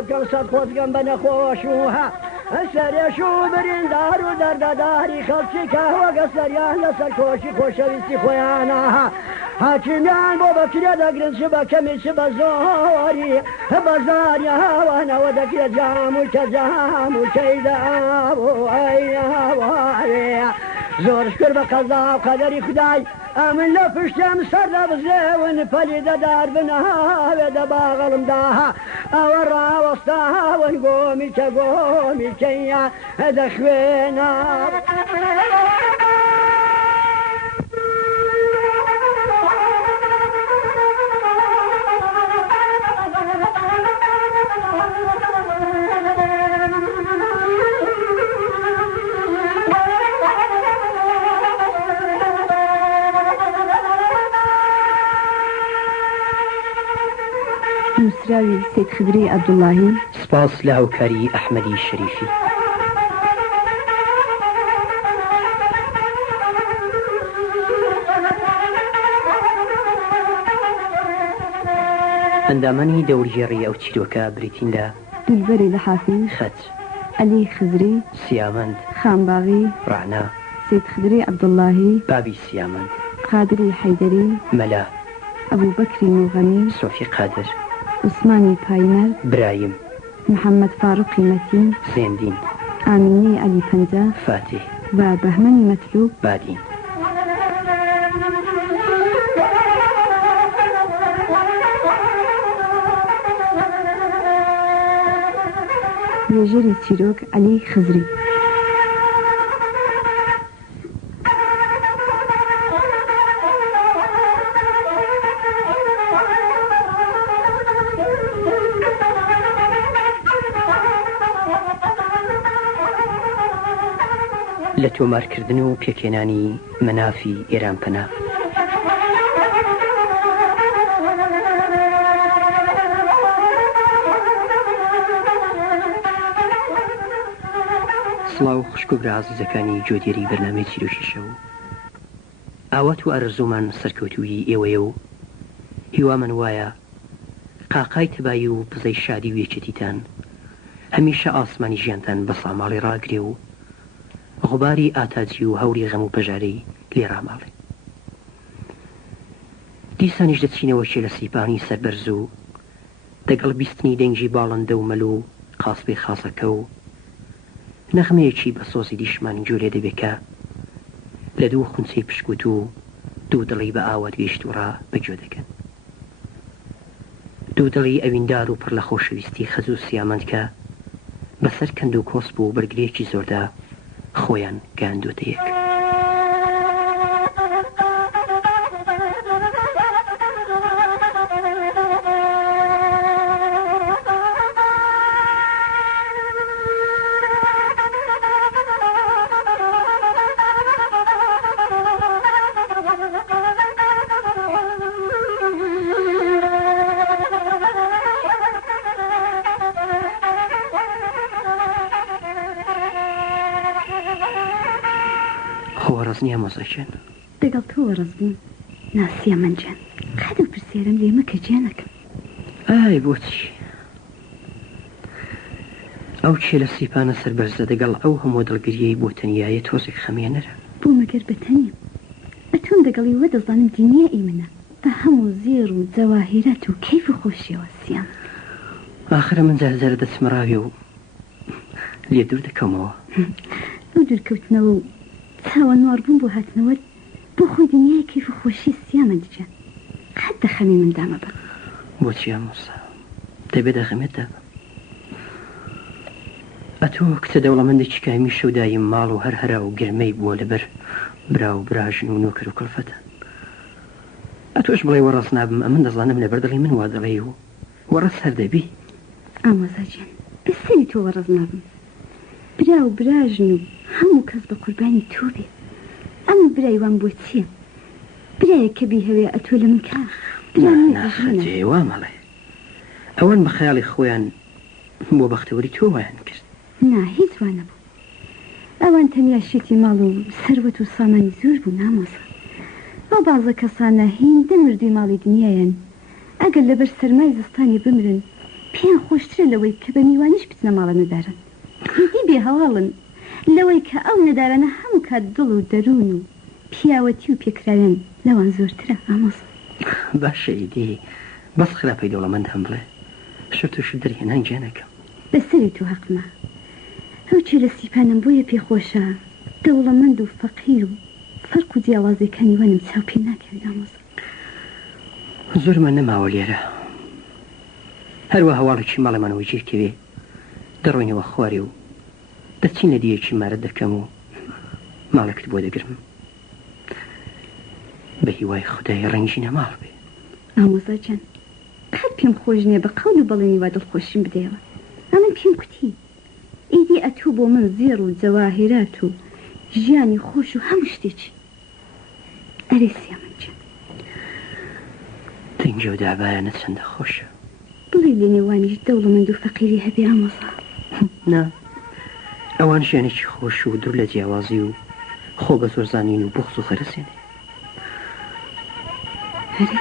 بکەم سەد خۆزگەم بە نەخۆشوها سەرێش و بریندار و دەردەداری خەڵکی کاوەگە سەریان لەسەر کۆشی خۆشەویستی خۆیانەها حاکمیان بۆ بەکرێ دەگرن چ بە کەمی چ بە زۆری بەزاری هاوانەوە دەکرێت جام و کە جام و کەیدا زۆرش کرد بە قەزا و قەدەری خودای ئەمن لە پشتم سەردە بزێون پەلی دەدار بنەهاوێ دەباغەڵمداها ئەوە ڕاوەستاون گۆمی کە گۆمی کەیە دەخوێنە نووسراوی سید خدری عەبدوڵڵاهی سپاس لە هاوکاری ئەحمەدی شەریفی ئەندامانی دەورگێڕی ئەو چیرۆکە بریتین لە دولبەری لە حافیز خەت عەلی خزری سیامەند خانباغی ڕعنا سید خدری عەبدوڵڵاهی بابی سیامەند قادری حەیدەری مەلا ئەبوبەکری موغەمی سۆفی قادر عوسمانی پایمەر برایم محەممەد فاڕوقی مەتین زێندین ئامینەی عەلی پەنجە فاتح و بەهمەنی مەتلوب بادین وێژەری چیرۆک عەلی خزری لە تۆمارکردن و پێکێنانی مەنافی ئێرانپەنا سڵاو خوشک و برا عەزیزەکانی جۆدێری بەرنامەی چیرۆکی شەو ئاوات و ئارەزوومان سەرکەوتووی ئێوەیە و هیوامەن وایە قاقای تەبایی و بزەی شادی و یەکێتیتان هەمیشە ئاسمانی ژیانتان بە ساماڵی ڕاگرێ و غوباری ئاتاجی و هەوری غەم و پەژارەی لێ ڕاماڵێ دیسانیش دەچینەوە چێ لە سیپانی سەربەرز و دەگەڵ بیستنی دەنگی باڵندە و مەلو و قاسپی خاسەکە و نەغمەیەکی بە سۆزی دیشمان جوولێ دەبێکە لە دوو خونچەی پشکوت و دوو دڵی بە ئاوات گەیشتوڕا بەگوێ دەکەن دوو دڵی ئەویندار و پڕ لە خۆشەویستی خەز و سیامەند کە بەسەر کەند و کۆسب و بەرگرێکی زۆردا خۆیان گاندوتە یەک وەڕزنیە مۆزەکەن دەگەڵ تۆ وەڕز بووم ناسیامەنجان قەدە و پرسیارم لێ مەکە گیانەکەم ئای بۆچی ئەو چێ لە سیپانە سەربەرزە دەگەڵ ئەو هەموو دڵگریەی بۆ تەنیایە تۆزێک خەمێنەرە بۆ مەگەر بەتەنیم ئەتۆم دەگەڵی وە دەزانم دینیای منە بە هەموو زێر و جەواهیرەت و کەیف و خۆشیەوە سیام ئاخرە من جارجارە دەچمەڕاوێ و لێ دوور دەکەمەوە ئەو دوورکەوتنەوە و چاوە نواربوون بۆ هاتنەوە بۆ خۆی دنیای کەیف و خۆشی سیامە دیجە قەت دەخەمی مندامە بە بۆچی ئامۆسا دەبێت دەخەمێتە ئەتۆ کتە دەوڵەمەندێکی کامی شەودایی ماڵ و هەر هەرا و گرمەی بووە لەبەر برا و براژن و نۆکر و کەڵفەتە ئەتۆش بڵێ وەڕاست نابم ئەمن دەزانم لەبەر دڵی من وا دەڵێ و وەڕاست هەر دەبی ئامۆزاجیان بەسەری تۆ وەڕاز نابم برا و براژن و هەموو کەس بە قوربانی تۆ بێ ئەم برایوان بۆ چییە برایە کە بی هەوێ ئەتۆ لە من کا ناخەتێ وا مەڵێ ئەوەن بە خەیاڵی خۆیان بۆ بەختەوەری تۆ وایان کرد نا هیچ وانە بوو ئەوان تەنیا شێتی ماڵ و سەروەت و سامانی زۆر بوو نامۆزە بۆ بازە کەسانە هین دەمردوی ماڵی دنیایەن ئەگەر لەبەر سەرمای زستانی بمرن پێیان خۆشترە لەوەی کە بە میوانیش بچنە ماڵە نەدارن هێدی بێ هەواڵن لەوەی کە ئەو نەدارانە هەموو کات دڵ و دەروون و پیاوەتی و پێکراوێن لەوان زۆرترە ئامۆز باشە ئیدی بەس خراپەی دەوڵەمەند هەم بڵێ شرت و شت دەرهێنان گیانەکەم بەسەری تو حەقمە ئەو چێ لە سیپانم بۆیە پێخۆشە دەوڵەمەند و فەقیر و فەرق و جیاوازەکانی وەنم چاو پێ ناکەوێت ئامۆز زۆرمان نەماوە لێرە هەروە هەواڵێکی ماڵەمانەوەی گیرکەوێ دەڕۆینەوە خوارێ و دەچین لە دیەکی مارە دەکەم و ماڵێکت بۆ دەگرم بە هیوای خودای ڕەنگی نەماڵ بێ ئامۆزاجان قەت پێم خۆش نییە بە قەول و بەڵێنی وا دڵخۆشیم بدەیەوە ئەمن پێم کوتی ئیدی ئەتوو بۆ من زێڕ و جەواهیرات و ژیانی خۆش و هەموو شتێکی ئەرێ سیامەنجان دەنگە و دابایانە چەندە خۆشە بڵێ لە نێوانیش دەوڵەمەند و فەقیری هەبێ ئامۆزا نا ئەوان ژیانێکی خۆش و دوور لە جیاوازی و خۆ بە زۆر زانین و بغز و خەرسێنێ هەرێ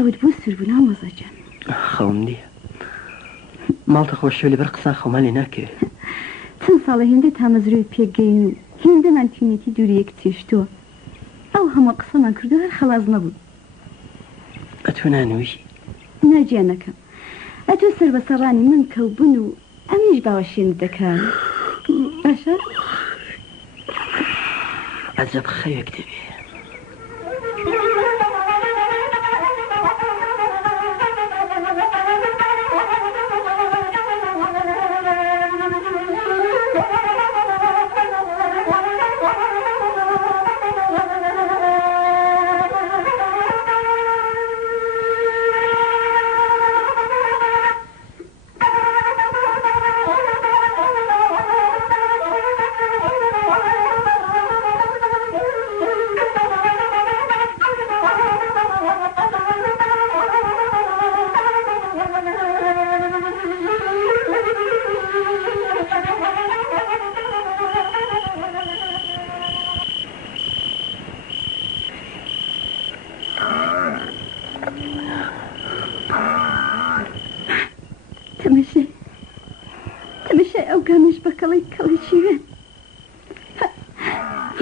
چاوت بۆ سوربوون ئامۆزاجان خەوم نییە ماڵتە خۆشەوە لەبەر قسان خەومان لێ ناکەوێت چەند ساڵە هێندە تامەزروی پێگەین و هێندەمان توێنێتی دووری یەک چێشتووە ئەو هەموو قسەمان کردو هەر خەلاص نەبوو ئەتۆ نانووی ناجیانەکەم ئەتۆ سەر بەسەڕانی من کەوبوون و ئەمیش باوەشێن دەکەن باشە عەجەب خەوێک دەبێ تەمەشای ئەو گامش بە کەڵێکی وێن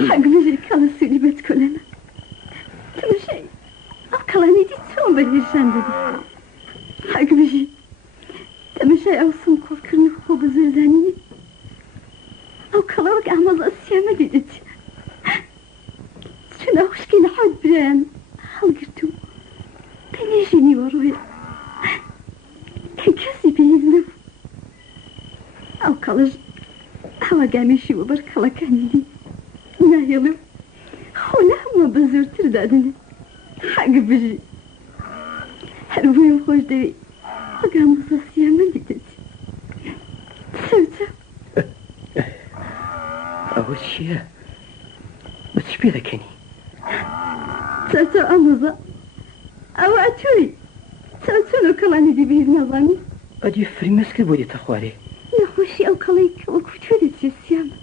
حەق بژێ کەڵە سووری بێت کۆلەنە تەمەشای ئەو کەڵانی دی چۆن بەرهێشان دەبێت حەق بژێ تەمەشای ئەو سم کۆڵکردن و خۆ بە زۆرزانینی ئەو کەڵە وەک ئامۆزا سیامە دیدەت چون ئەو خوشکی لە حەوت برایان هەڵگرت و پێنێژی نیوەڕۆیە کە کەسی پێهیز نەبوو ئەو کەڵەش ئەوە گامێشی وە بەر کەڵەکانی دی ناهێڵم خۆ لە هەمووە بە زۆرتر دادنێ حەق بژی هەر بۆیم خۆش دەوێت وەک ئامۆزا سیامە دیدەت چەوچە ئەوە چییە؟ بە چی پێ دەکەنی؟ چەوچە ئامۆزا ئەوە ئەتۆی چەوچۆن ئەو کەڵانی دی بەهێز نەزانی ئەدی فریمەسکرد بۆ دێتە خوارێ نەخۆشی ئەو کەڵەی کە وەکو تۆ دەچێت سیامە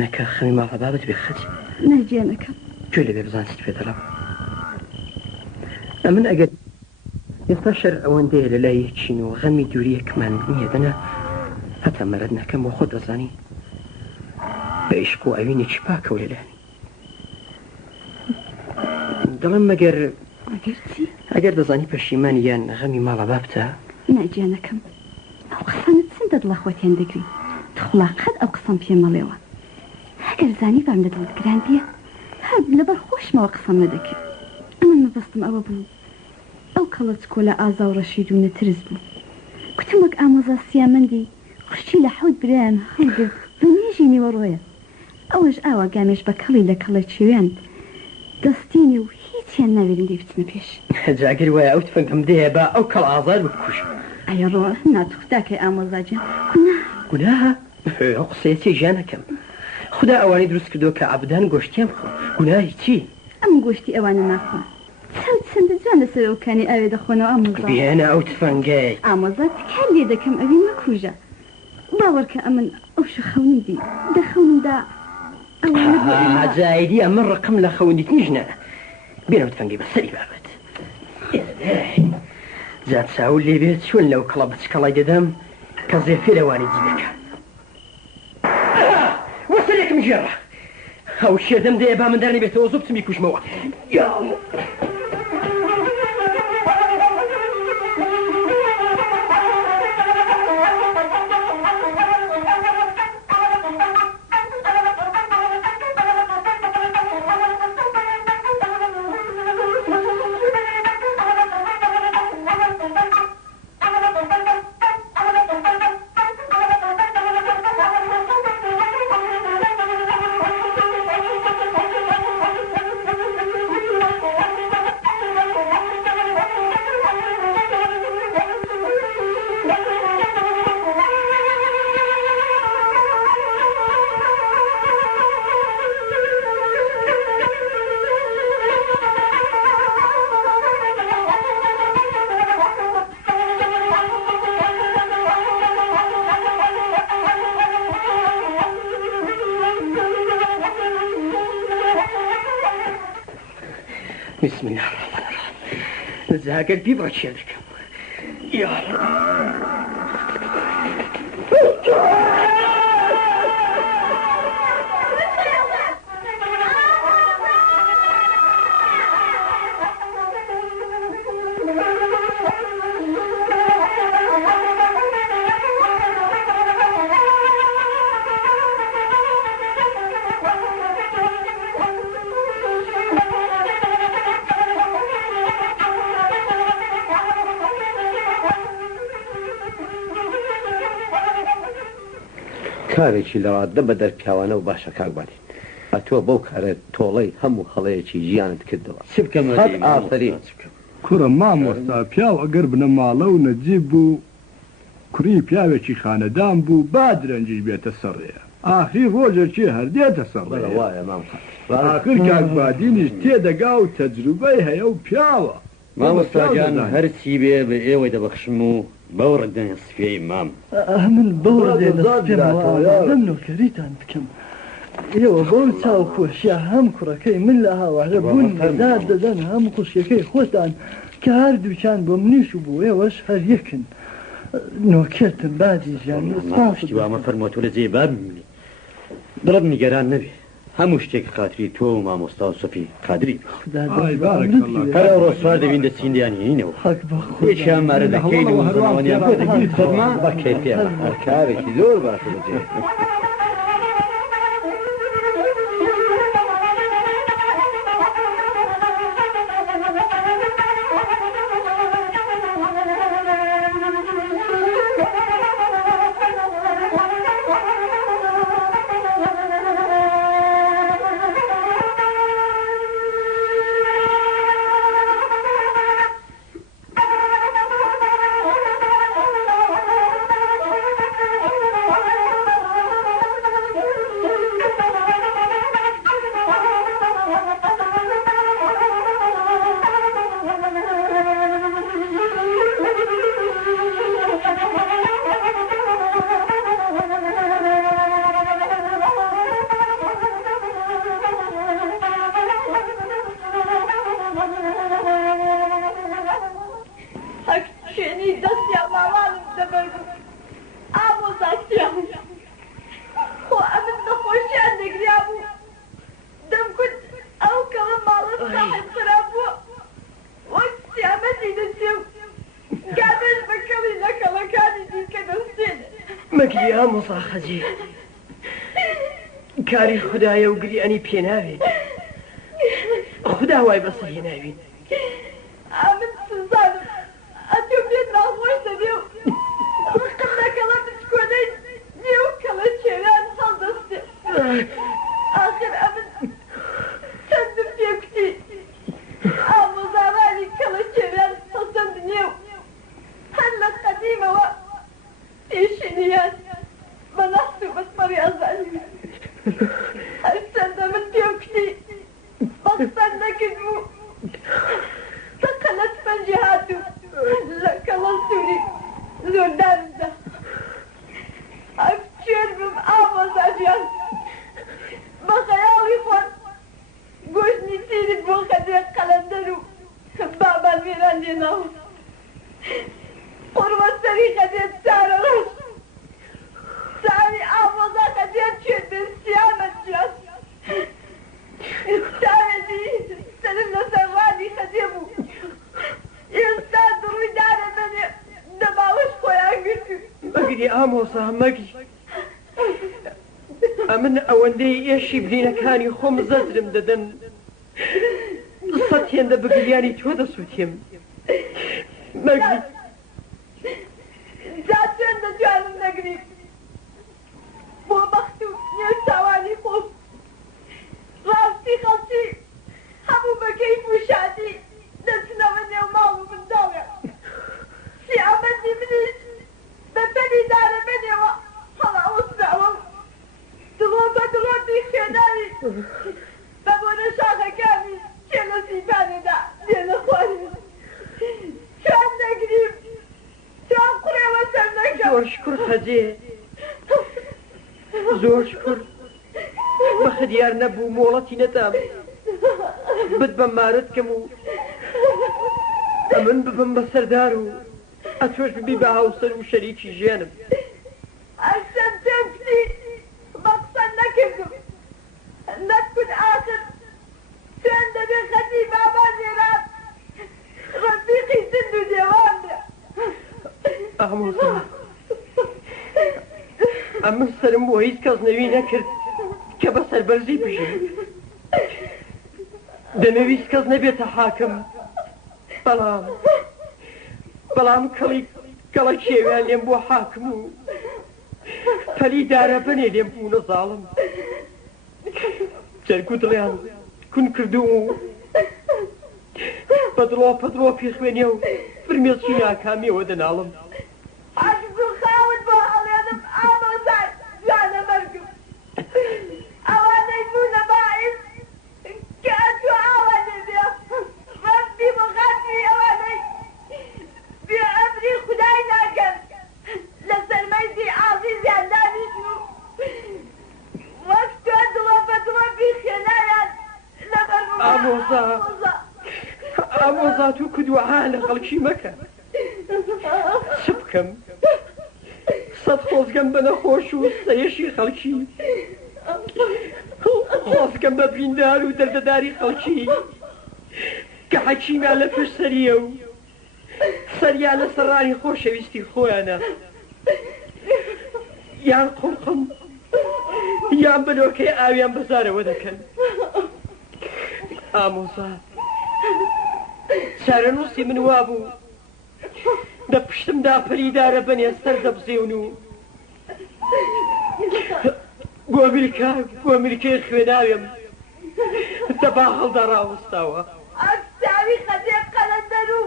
نەکە خەمی ماڵ هەبابەت بێ خەتی ناگیانەکەم گوێ لەبێ بزان چیت پێ دەڵێم ئەمن ئەگەر ئێستا شەر ئەوەندەیە لە لای یەکچین و غەمی دووریەکمان نییە دەنا هەتا مەرەد نەکەم بۆ خۆت دەزانی بە عیشق و ئەوینێکی پاکە و لەلایانی دەڵێم مەگەر ئەگەر دەزانی پەشیمانی یان غەمی ماڵە بابتە ناگیانەکەم ئەو قسانت چەندە دڵە خۆتیان دەگری تخڵاقەت ئەو قسەم پێ مەڵێەوە ئەگەر زانی بام لە دڵت گراندیە هەر لەبەر خۆشمەوە قسەم نەدەکرد ئەمن مەبەستم ئەوە بوو ئەو کەڵەت کۆلە ئازا و ڕەشید و نەترس بوو کوتم وەک ئامۆزا سیامەندی خوشتی لە حەوت برایان هەڵگرت بە نێژی نیوەڕۆیە ئەوەش ئاوا گامێش بە کەڵی لە کەڵە چێویان دەستینی و هیچیان ناوێرن دێ بچنە پێش جاگەر وایە ئەو تفەنگەم دێ بە ئەو کەڵ ئازار بکوش ئەیە ڕۆ ناتوختاکەی ئامۆزاجیان گوناها ئەو قسەیەتی ژیانەکەم خدا ئەوانەی دروست کردو کە عەبدان گۆشتیان بخۆ گوناهی چی ئەم گۆشتی ئەوانە ناخۆن چەندە جوان لەسەر ئەوکانی ئاوێ دەخۆنەوە ئامۆزا بێنە ئەو تفەنگەی ئامۆزا تکار لێ دەکەم ئەوی مەکوژە باوەڕکە ئەمن ئەو شەخەونی دی دەخەوندا جایدی ئەمە ڕقم لە خەوندیت نیژنە بێنەوە تفەنگی بەسەری بابەت جات چاول لێ بێت چۆن لەو کەڵە بچکەڵای دەدەم کە زێفێرەوانی دی دەکات وەسەرێکم ژێڕە ئەو شێدەم دێ با مندانی بێتەوە زۆر بچمی کوشمەوە بسم الله الرحمن الرحيم زاكر بيبغى تشيلك يا کارێکی لەوادە بە دەرکاوانە و باشە کاکباری ئەتۆ بەو کارە تۆڵەی هەموو خەڵەیەکی ژیانت کردەوە هەت ئافرین کوڕە مامۆستا پیاو ئەگەر بنە ماڵە و نەجیب بوو کوڕی پیاوێکی خانەدان بوو با درەنجیش بێتە سەڕێ ئاخیر ڕۆژێکی هەردێتە سەڕێ وایە مام ئاخر کاکبادینیش تێدەگا و تەجروبەی هەیە و پیاوە مامۆستاگیان هەرچی بێ بە ئێوەی دەبەخشم و بەو ڕدەنە سفێی مام من بەو ڕدێنم نۆکەریتان بکەم ئێوە بەو چاو خۆشیە هەم کوڕەکەی من لە هاوارە بوون مەزار دەدەن هەم خوشیەکەی خۆتان کە هەردووچان بۆ منیش و بوو ئێوەش هەر یەکن نۆکێتم بادی ژیان وامە فەرمۆتۆ لە جێ بابمێنی دڵت نیگەران نەبێ هەموو شتێک خاتری تۆ و مامۆستا و سۆفی قادری هەر ئەوڕۆ سوار دەبین دەچیندیانینەوە هیچیان مارە دەکەین و زەماوەنیان بۆ دەگیر فەرما بەکەی پێ هەر کارێکی زۆر باشە بەجێ مەگری ئامۆزا خەجێ کاری خدایە و گریانی پێ ناوێت خدا وای بەسەر هێناوین من سوزانم ئەتۆ بێت ناخۆش دەبێ و ڕقم نەکەڵە بچکۆدەی نێو کەڵە چێویان هەڵدەستێ بەڕێزانی هەرچەندە من پێم کردی بەقسەد نەکرد بوو سەقەلەت پەنجی هاتوو لە کەڵە سووری زۆردارمدا ئەفچێر بم ئامۆزاجیان بە خەیاڵی خۆت گۆشتنی تیرت بۆ خەدێ قەلەندەر و بابان وێران لێناوە قوربە سەری خەدێت چارەڕەش ساوی ئامۆزا خەدێت چێت بێ سیامەت جیان ئێستاوێتی سەرم لەسەر ڕادی خەدێ بوو ئێستا دڕووی دارە بەنێ دەباوەش خۆیان گرتو مەگری ئامۆزا مەگری ئەمن ئەوەندەی ئێشی برینەکانی خۆم زەزرم دەدەن سەد هێندە بگریانی تۆ دەسووتێم مەگری جا چێن دەجوانم نەگریت بۆ بەخت و نێوتاوانی خۆم ڕاستی خەڵکی هەموو بەکەی پوشادی دەچنەوە نێو ماڵ و منداڵێ سیامەتی منیش بە پەلی دارە بنێوە هەڵاوەستراوە دڵۆ بە دڵۆتی خوێناوی بە بۆنە شاخەکانی چێ لە سیپانێدا لێنە خوارێ چۆن نەگریم چۆن قوڕێوە سەر نەکەم زۆر شکر خەجێ زۆر شکر بەخە دیار نەبوو مۆڵەتی نەدام بت بە مارت کەم و ئەمن ببم بە سەردار و ئەتۆش ببی بە هاوسەر و شەریکی ژیانم ئەشتم پێم کردی بە قسە نەکردم نەکون ئاخر چۆن دەبێ خەتی بابان وێران ڕەفیقی زند و دێوان بێ ئامۆزا ئەمن سەرم بۆ هیچ کەس نەوی نەکرد کە بە سەربەرزی بژیم دەمەویست کەس نەبێتە حاکم بەڵام کەڵە کێویان لێم بۆ حاکم و پەلی دارە بنێ لێم بوونە زاڵم جەرگو دڵیان کون کردو و بەدڵۆ پێ خوێنێ و فرمێزی ناکامیەوە دەناڵم عەجز و خاوت بۆ هەڵێنم ئامۆزای جوانە مەرگم ئەوانەی بوونە باعث کە ئەتوە ئاوانێ بێ ڕەبی بەغاتی ئەوانەی بێ ئەمری خودای ناگەن لە سەرمەیزی عازیزیان دانیشن و وەک تۆ دڵۆ بە دڵۆ بیخێنایان لەبەر ئامۆزا تو کردووەها لە خەڵکی مەکە چ بکەم سەد خۆزگەم بە نەخۆش و سەیەشی خەڵکی خۆزگەم بە بریندار و دەردەداری خەڵکی کە حەکیمیان لە پێش سەریە و سەریان لە سەرڕانی خۆشەویستی خۆیانە یان قوڵقم یان بنۆکەی ئاویان بەزارەوە دەکەن ئامۆزا چارەنووسی من وابوو دە پشتمدا پەریدارە بەنێ سەر دەبزێون و بۆ میرکەی خوێناوێم دەبا هەڵدا ڕاوەستاوە ئەفساوی خەدێ قەلەندەر و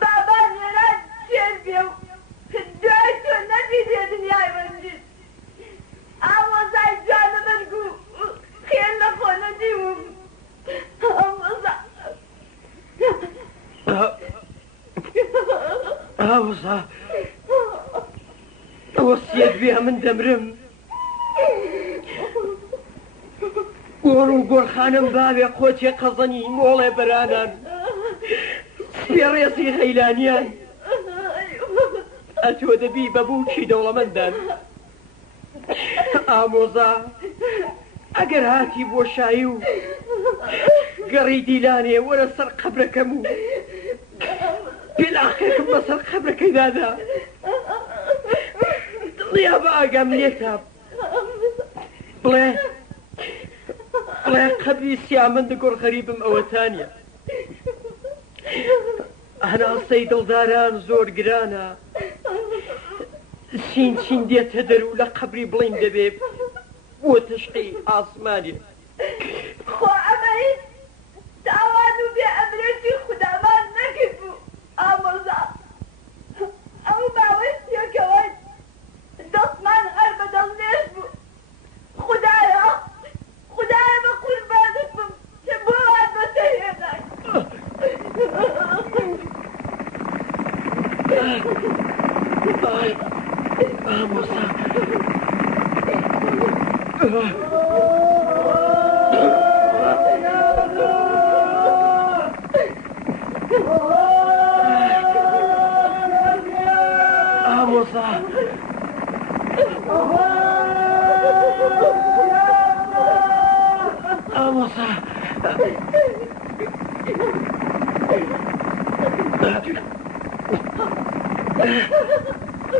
بابان وێران چێر بێ و دوای تۆ نەبینێ دنیای بەنجید ئامۆزای جوانە مەرگ و خێن لە خۆ نەدیوم ئامۆزا ئەوە سێت بێ من دەمرم گۆڕ و گۆڕخانم باوێ قۆچێ قەزەنی مۆڵێ بەرانان سپێڕێزی غەیلانیان ئەتۆ دەبی بەبووکی دەوڵەمەندان ئامۆزا ئەگەر هاتی بۆ شایی و گەڕی دیلانێ وەرە سەر قەبرەکەم و پێلاخێکم بەسەر قەبرەکەی دادا دڵیا بە ئاگام لێتا بڵێ قەبری سیامەندە گۆڕ غەریبم ئەوەتانە هەناسەی دڵداران زۆر گرانە چین دێتە دەرو لە قەبری بڵین دەبێ بۆ تشقی ئاسمانی خۆ ئەمەی تاوان و بێ ئەمرێتی خودامان نەکرد بوو ئامۆزا ئەو باوەستیەکەوەی دەستمان هەر بەدەڵنێش ئامۆزا ئامۆزا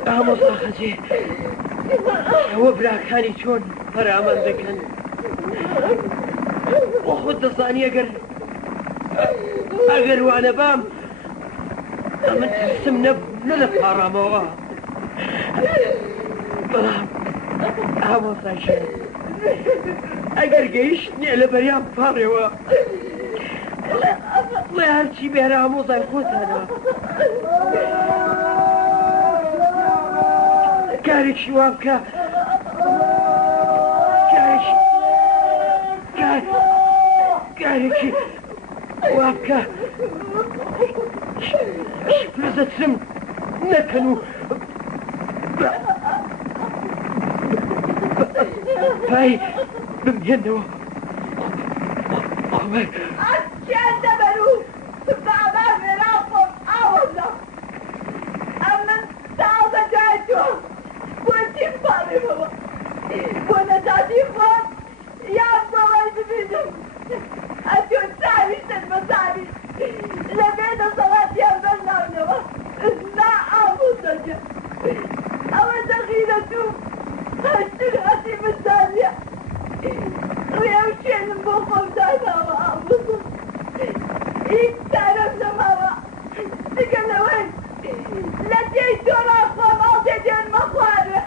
ئامۆزا خەجێ ئەوە براکانی چۆن پەرامان دەکەن بۆ خۆت دەزانی ئەگەر وانە بام من ترسم نە لە پاڕامەوە بەڵام ئامۆزاژێ ئەگەر گەیشتنیە لە بەریان پاڕێەوە بڵێ هەرچی بێرە ئامۆزای خۆتانە کارێکی وا بکە کارێکی وا بکە شپرزەترم نەکەن و پای بمگەنەوە خۆمەک ئەچیان دەبەرو بابا مێرا خۆم ئاوەزە ئەم من تازە جای تۆ بۆچی پاڕێمەوە بۆ نەجاتی خۆم یان بەوەی ببینم ئەتۆ چاویشتت بەزانی لە بێنە سەڵاتیان بەرناونەوە نا ئامۆزەجە ئەوە دەغیرەت و هەشتر هەتی بزانیە ڕێو شوێنم بۆ خۆم داناوە ئامۆزە هیچ چارەم نەماوە دیگە لەوەی لە جێی تۆڕا خۆم ئاڵتێ دێنمە خوارێ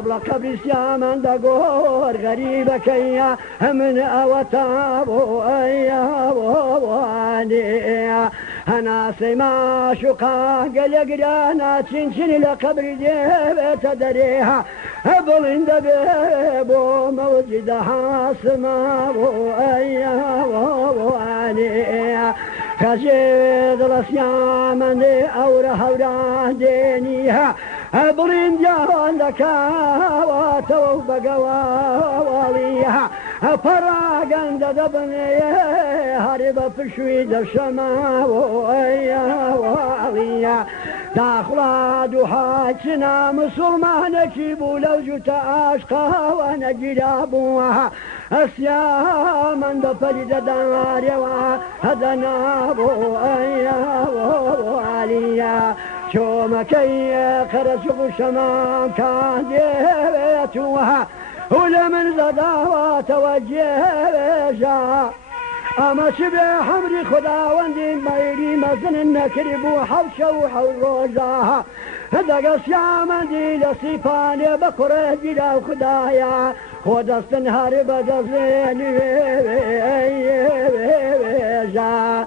بلا قبرسيا من دقور غريبكيا من أوتابو أيا ووانيا أنا سما شقا قل يقرانا تنشن لقبر ديبت دريها بلند بيبو موجدها سماو أيا ووانيا خجيد الأسيام دي أورا هورا دينيها بلند جهان دكاواتو بقواليها فراغن دبني هرب فشوي دشماو أيا واليا داخلا دوحاتنا مسلمان كيبو لو جوت عشقا وانا جرابوها أسياما دفرد داري وهدنا بو أيا واليا شو مكي خرج شمام كان ديبتوها ولمن زداوة توجه جا أما شبه حمري خداوندي ميري مزن النكرب وحوشة وحول روزاها دقس يا مندي لصيفاني بكره جدا وخدايا ودست نهار بدزيني جا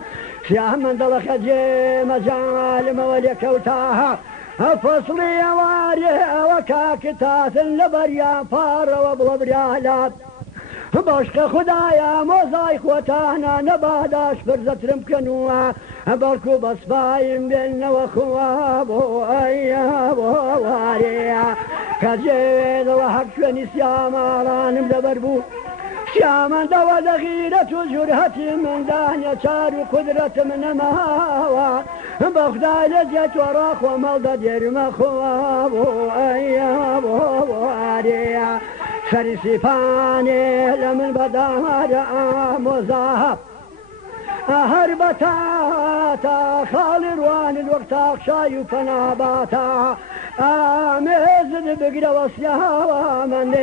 يا من دلخ جي مجال مولك وتاها فصلي واري وكاكتاث لبريا فار وبلبريالات باشق خدايا موزاي خوتانا نباداش فرزت رمكنوا بركو بصبايم بيننا وخوابو ايا واريا كجيد وحق شوني سياماران مدبربو شاما دوا دغيرة جرهة من دانيا شار قدرة من ماوا بخدا لجت وراخ ومالدا دير مخوابو ايا واريا فرسي فاني لمن بدار مزاهب هربتا خال روان الوقت شايو فناباتا مزد بقرا وصيها من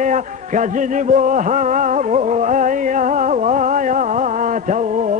كزد بوها بو ايا ويا تو